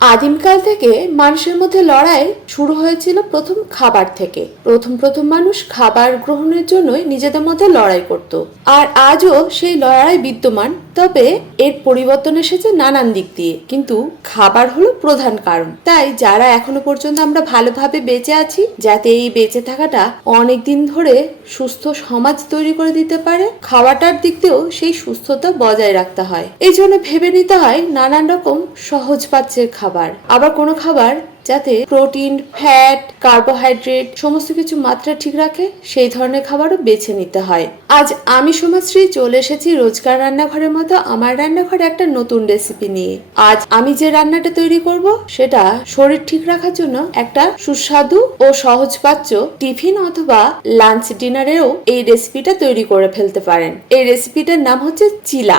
আদিমকাল থেকে মানুষের মধ্যে লড়াই শুরু হয়েছিল প্রথম খাবার থেকে। প্রথম প্রথম মানুষ খাবার গ্রহণের জন্যই নিজেদের মধ্যে লড়াই করত। আর আজও সেই লড়াই বিদ্যমান, তবে এর পরিবর্তন এসেছে নানান দিক দিয়ে। কিন্তু খাবার হলো প্রধান কারণ। তাই যারা এখনও পর্যন্ত আমরা ভালোভাবে বেঁচে আছি, যাতে এই বেঁচে থাকাটা অনেক দিন ধরে সুস্থ সমাজ তৈরি করে দিতে পারে, খাওয়াটার দিক দিয়েও সেই সুস্থতা বজায় রাখতে হয়। এই জন্য ভেবে নিতে হয় নানান রকম সহজ পাচ্যের খাবার আবার কোনো খাবার যাতে প্রোটিন, ফ্যাট, কার্বোহাইড্রেট সমস্ত কিছু মাত্রা ঠিক রাখে, সেই ধরনের খাবারও বেছে নিতে হয়। আজ আমি সমাজশ্রী চলে এসেছি রোজকার রান্নাঘরের মতো আমার রান্নাঘরে একটা নতুন রেসিপি নিয়ে। আজ আমি যে রান্নাটা তৈরি করব, সেটা শরীর ঠিক রাখার জন্য একটা সুস্বাদু ও সহজপাচ্য টিফিন অথবা লাঞ্চ ডিনারেও এই রেসিপিটা তৈরি করে ফেলতে পারেন। এই রেসিপিটার নাম হচ্ছে চিলা।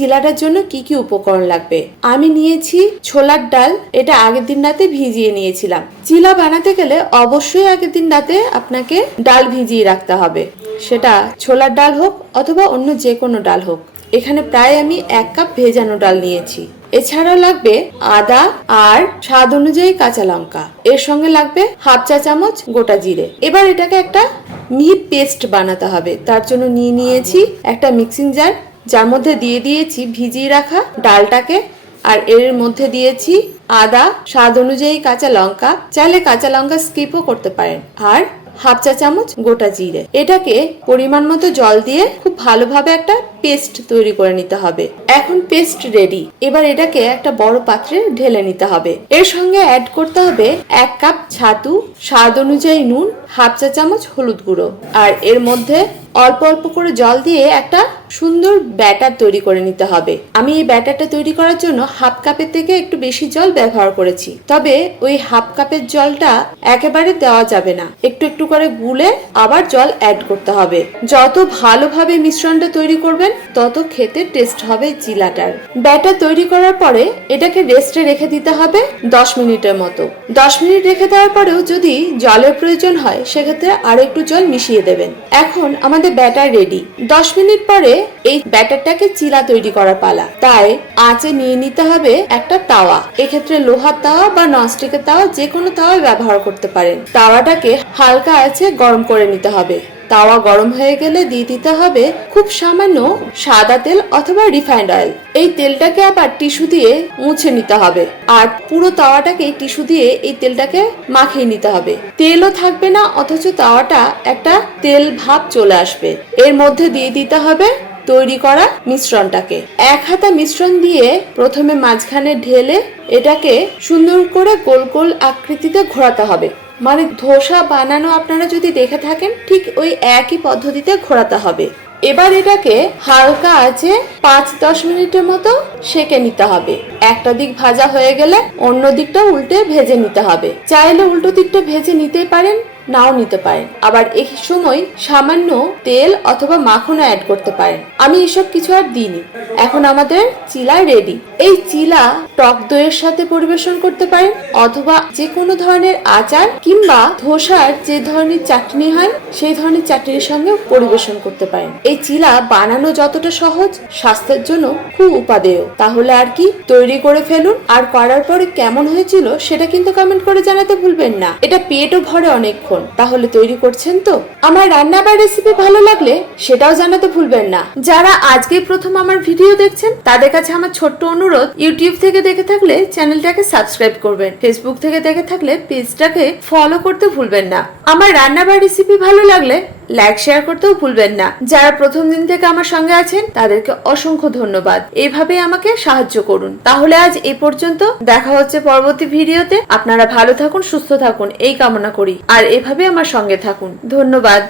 চিলাটার জন্য কি কি উপকরণ লাগবে? আমি নিয়েছি ছোলার ডাল, এটা আগের দিন রাতে ভিজিয়ে নিয়েছিলাম। চিলা বানাতে গেলে অবশ্যই আগের দিন রাতে আপনাকে ডাল ভিজিয়ে রাখতে হবে। সেটা ছোলার ডাল হোক অথবা অন্য যে কোনো ডাল হোক। এখানে প্রায় আমি এক কাপ ভেজানো ডাল নিয়েছি। এছাড়াও লাগবে আদা আর স্বাদ অনুযায়ী কাঁচা লঙ্কা। এর সঙ্গে লাগবে হাফ চা চামচ গোটা জিরে। এবার এটাকে একটা মিহি পেস্ট বানাতে হবে। তার জন্য নিয়ে নিয়েছি একটা মিক্সিং জার যার মধ্যে দিয়ে দিয়েছি ভিজিয়ে রাখা ডালটাকে, আর এর মধ্যে দিয়েছি আদা, স্বাদ অনুযায়ী কাঁচা লঙ্কা। চাইলে কাঁচা লঙ্কা স্কিপও করতে পারেন। আর হাফ চা চামচ গোটা জিরে। এটাকে পরিমাণ মতো জল দিয়ে খুব ভালোভাবে একটা পেস্ট তৈরি করে নিতে হবে। এখন পেস্ট রেডি এবার এটাকে একটা বড় পাত্রে ঢেলে নিতে হবে। এর সঙ্গে অ্যাড করতে হবে এক কাপ ছাতু, স্বাদ অনুযায়ী নুন, হাফ চা চামচ হলুদ গুঁড়ো। আর এর মধ্যে অল্প অল্প করে জল দিয়ে একটা সুন্দর ব্যাটার তৈরি করে নিতে হবে। আমি এই ব্যাটারটা তৈরি করার জন্য হাফ কাপের থেকে একটু বেশি জল ব্যবহার করেছি। তবে ওই হাফ কাপের জলটা একেবারে দেওয়া যাবে না। একটু একটু করে গুলে আবার জল অ্যাড করতে হবে। যত ভালোভাবে মিশ্রণটা তৈরি করবেন, তত খেতে টেস্ট হবে জিলাটার। ব্যাটার তৈরি করার পরে এটাকে রেস্টে রেখে দিতে হবে দশ মিনিটের মতো। দশ মিনিট রেখে দেওয়ার পরেও যদি জলের প্রয়োজন হয়, সেক্ষেত্রে আরও একটু জল মিশিয়ে দেবেন। এখন আমাদের ব্যাটার রেডি দশ মিনিট পরে এই ব্যাটারটাকে চিলা তৈরি করার পালা। তাই আঁচে নিয়ে নিতে হবে একটা তাওয়া। এক্ষেত্রে লোহার তাওয়া বা ননস্টিকের তাওয়া যে কোনো তাওয়া ব্যবহার করতে পারেন। তাওয়াটাকে হালকা আছে গরম করে নিতে হবে। তাওয়া গরম হয়ে গেলে দিয়ে দিতে হবে খুব সামান্য সাদা তেল অথবা রিফাইন্ড অয়েল। এই তেলটাকে আবার টিস্যু দিয়ে মুছে নিতে হবে। আর পুরো তাওয়াটাকে টিস্যু দিয়ে এই তেলটাকে মাখিয়ে নিতে হবে। তেলও থাকবে না, অথচ তাওয়াটা একটা তেল ভাব চলে আসবে। এর মধ্যে দিয়ে দিতে হবে তৈরি করা মিশ্রণটাকে। এক হাতা মিশ্রণ দিয়ে প্রথমে মাঝখানে ঢেলে এটাকে সুন্দর করে গোল গোল আকৃতিতে ঘোরাতে হবে। মানে ধোসা বানানো আপনারা যদি দেখে থাকেন, ঠিক ওই একই পদ্ধতিতে ঘোরাতে হবে। এবার এটাকে হালকা আছে পাঁচ দশ মিনিটের মতো সেকে নিতে হবে। একটা দিক ভাজা হয়ে গেলে অন্য দিকটা উল্টে ভেজে নিতে হবে। চাইলে উল্টো দিকটা ভেজে নিতে পারেন নাও নিতে পারেন। আবার এই সময় সামান্য তেল অথবা মাখনও অ্যাড করতে পারেন। আমি এসব কিছু আর দিইনি। এখন আমাদের চিলা রেডি এই চিলা টক দইয়ের সাথে পরিবেশন করতে পারেন অথবা যে কোনো ধরনের আচার কিংবা ধোসার যে ধরনের চাটনি হয়, সেই ধরনের চাটনির সঙ্গে পরিবেশন করতে পারেন। এই চিলা বানানো যতটা সহজ, স্বাস্থ্যের জন্য খুব উপাদেয়। তাহলে আর কি তৈরি করে ফেলুন। আর করার পরে কেমন হয়েছিল, সেটা কিন্তু কমেন্ট করে জানাতে ভুলবেন না। এটা পেটও ভরে অনেকক্ষণ। তাহলে তৈরি করছেন তো? আমার রান্না বা রেসিপি ভালো লাগলে সেটাও জানাতে ভুলবেন না। যারা আজকে প্রথম আমার ভিডিও দেখছেন, তাদের কাছে আমার ছোট্ট অনুরোধ ইউটিউব থেকে দেখে থাকলে চ্যানেলটাকে সাবস্ক্রাইব করবেন। ফেসবুক থেকে দেখে থাকলে পেজটাকে ফলো করতে ভুলবেন না। আমার রান্না বা রেসিপি ভালো লাগলে লাইক শেয়ার করতেও ভুলবেন না। যারা প্রথম দিন থেকে আমার সঙ্গে আছেন, তাদেরকে অসংখ্য ধন্যবাদ। এইভাবে আমাকে সাহায্য করুন। তাহলে আজ এ পর্যন্ত। দেখা হচ্ছে পরবর্তী ভিডিওতে। আপনারা ভালো থাকুন, সুস্থ থাকুন। এই কামনা করি। আর এভাবে আমার সঙ্গে থাকুন। ধন্যবাদ।